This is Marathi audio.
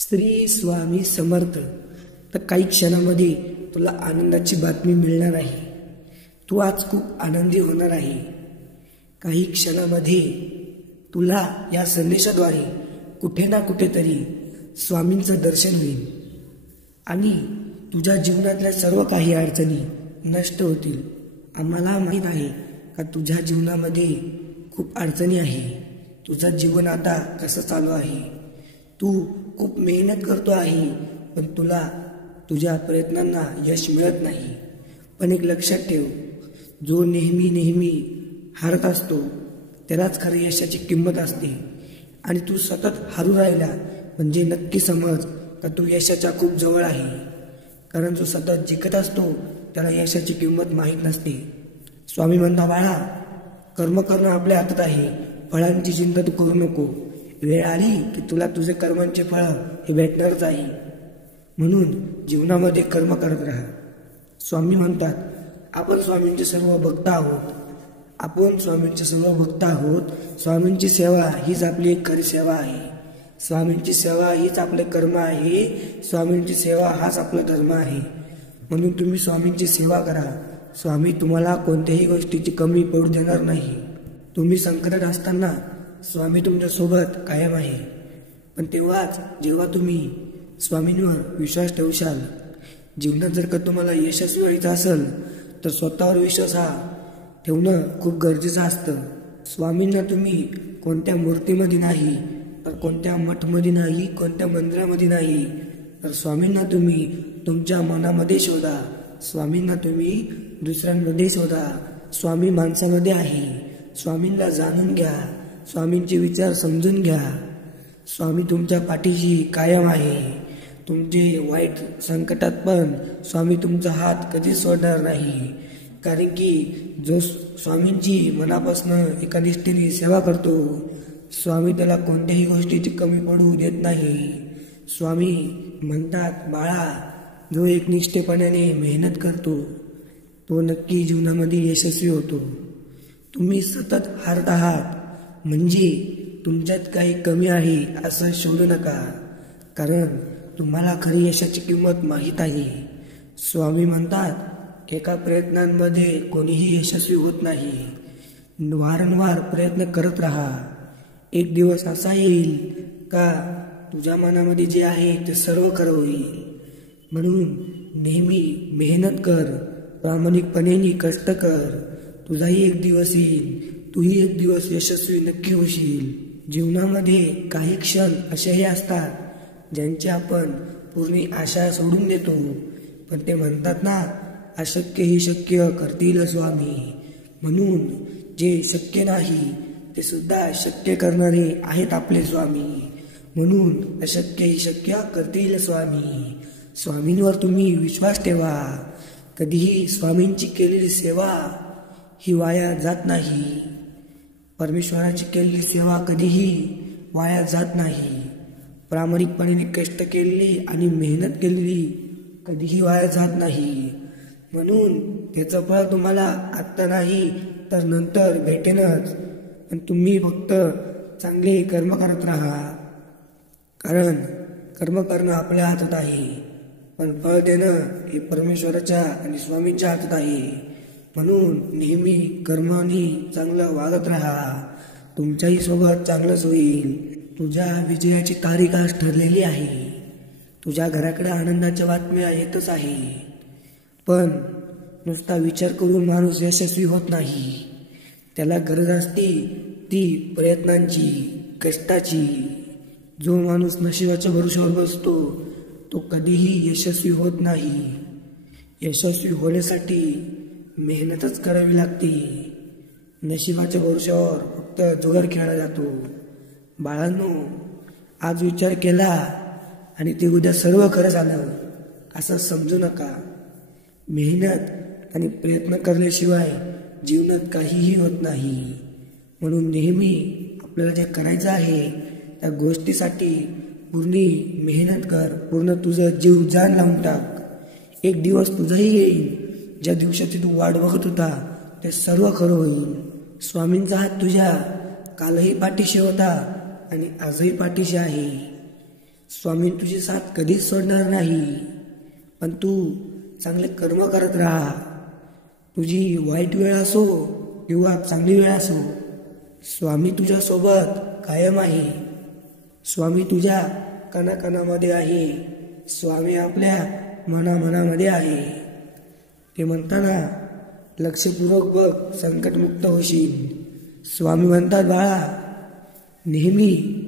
श्री स्वामी समर्थ. तर काही क्षणामध्ये तुला आनंदाची बातमी मिळणार आहे. तू आज खूप आनंदी होणार आहे. काही क्षणामध्ये तुला या संदेशाद्वारे कुठे ना कुठेतरी स्वामींचं दर्शन होईल आणि तुझ्या जीवनातल्या सर्व काही अडचणी नष्ट होतील. आम्हाला माहीत आहे का तुझ्या जीवनामध्ये खूप अडचणी आहे. तुझं जीवन आता कसं चालू आहे. तू खूप मेहनत करतो आहे पण तुला तुझ्या प्रयत्नांना यश मिळत नाही. पण एक लक्षात ठेव, जो नेहमी हारत असतो त्यालाच खरी यशाची किंमत असते. आणि तू सतत हारू राहिला म्हणजे नक्की समज का तू यशाच्या खूप जवळ आहे. कारण जो सतत जिंकत असतो त्याला यशाची किंमत माहीत नसते. स्वामी म्हणता, बाळा, कर्म करणं आपल्या हातात आहे. फळांची चिंता तू करू नको. वेळ आली की तुला तुझे कर्मांचे फळ हे भेटणारच आहे. म्हणून जीवनामध्ये कर्म करत राहा. स्वामी म्हणतात, आपण स्वामींचे सर्व भक्त आहोत. आपण स्वामींचे सर्व भक्त आहोत. स्वामींची सेवा हीच आपली एक खरी सेवा आहे. स्वामींची सेवा हीच आपले कर्म आहे. स्वामींची सेवा हाच आपला धर्म आहे. म्हणून तुम्ही स्वामींची सेवा करा. स्वामी तुम्हाला कोणत्याही गोष्टीची कमी पडू देणार नाही. तुम्ही संकटात असताना स्वामी तुमच्यासोबत कायम आहे. पण तेव्हाच जेव्हा तुम्ही स्वामींवर विश्वास ठेवशाल. जीवनात जर का तुम्हाला यशस्वी व्हायचं असेल तर स्वतःवर विश्वास हा ठेवणं खूप गरजेचं असतं. स्वामींना तुम्ही कोणत्या मूर्तीमध्ये नाही, तर कोणत्या मठमध्ये नाही, कोणत्या मंदिरामध्ये नाही, तर स्वामींना तुम्ही तुमच्या मनामध्ये शोधा. स्वामींना तुम्ही दुसऱ्यांमध्ये शोधा. स्वामी माणसामध्ये आहे. स्वामींना जाणून घ्या. स्वामींचे विचार समजून घ्या. स्वामी तुमच्या पाठीशी कायम आहे. तुमचे वाईट संकटात पण स्वामी तुमचा हात कधीच सोडणार नाही. कारण की जो स्वामींची मनापासून एका निष्ठेने सेवा करतो, स्वामी त्याला कोणत्याही गोष्टीची कमी पडू देत नाही. स्वामी म्हणतात, बाळा, जो एकनिष्ठेपणाने मेहनत करतो तो नक्की जीवनामध्ये यशस्वी होतो. तुम्ही सतत हारत आहात म्हणजे तुमच्यात काही कमी आहे असं शोधू नका. कारण तुम्हाला खरी यशाची किंमत माहीत आहे. स्वामी म्हणतात, एका प्रयत्नांमध्ये कोणीही यशस्वी होत नाही. वारंवार प्रयत्न करत राहा. एक दिवस असा येईल का तुझ्या मनामध्ये जे आहे ते सर्व खरं होईल. म्हणून नेहमी मेहनत कर. प्रामाणिकपणे कष्ट कर. तुझाही एक दिवस येईल. तूही एक दिवस यशस्वी नक्की होशील. जीवनामध्ये काही क्षण असेही असतात ज्यांची आपण पूर्ण आशा सोडून देतो. पण ते म्हणतात ना, अशक्य ही शक्य करतील स्वामी. म्हणून जे शक्य नाही ते सुद्धा शक्य करणारे आहेत आपले स्वामी. म्हणून अशक्य ही शक्य करतील स्वामी. स्वामींवर तुम्ही विश्वास ठेवा. कधीही स्वामींची केलेली सेवा ही वाया जात नाही. परमेश्वराची केलेली सेवा कधीही वाया जात नाही. प्रामाणिकपणे कष्ट केलेली आणि मेहनत केलेली कधीही वाया जात नाही. म्हणून त्याचं फळ तुम्हाला आत्ता नाही तर नंतर भेटेनच. पण तुम्ही फक्त चांगले कर्म करत राहा. कारण कर्म करणं आपल्या हातात आहे, पण फळ देणं हे परमेश्वराच्या आणि स्वामींच्या हातात आहे. म्हणून नेहमी कर्माने चांगलं वागत राहा. तुमच्याही सोबत चांगलंच होईल. तुझ्या विजयाची तारीख आज ठरलेली आहे. तुझ्या घराकडे आनंदाच्या बातम्या येतच आहे. पण नुसता विचार करून माणूस यशस्वी होत नाही. त्याला गरज असते ती प्रयत्नांची, कष्टाची. जो माणूस नशिबाच्या भरोश्यावर बसतो तो कधीही यशस्वी होत नाही. यशस्वी होण्यासाठी मेहनतच करावी लागते. नशिबाच्या भरोश्यावर फक्त जुगार खेळला जातो. बाळांनो, आज विचार केला आणि ते उद्या सर्व खरं झालं असं समजू नका. मेहनत आणि प्रयत्न करण्याशिवाय जीवनात काहीही होत नाही. म्हणून नेहमी आपल्याला जे करायचं आहे त्या गोष्टीसाठी पूर्ण मेहनत कर. पूर्ण तुझं जीव जान लावून टाक. एक दिवस तुझाही येईल ज्या दिवसाची तू वाट बघत होता ते सर्व खरं होईल. स्वामींचा हात तुझ्या कालही पाठीशी होता आणि आजही पाठीशी आहे. स्वामी तुझी साथ कधीच सोडणार नाही. पण तू चांगले कर्म करत राहा. तुझी वाईट वेळ असो किंवा चांगली वेळ असो, स्वामी तुझ्यासोबत कायम आहे. स्वामी तुझ्या कणाकणामध्ये आहे. स्वामी आपल्या मनामनामध्ये आहे. ते म्हणताना लक्षपूर्वक बघ, संकटमुक्त होशील. स्वामी म्हणतात, बाळा नेहमी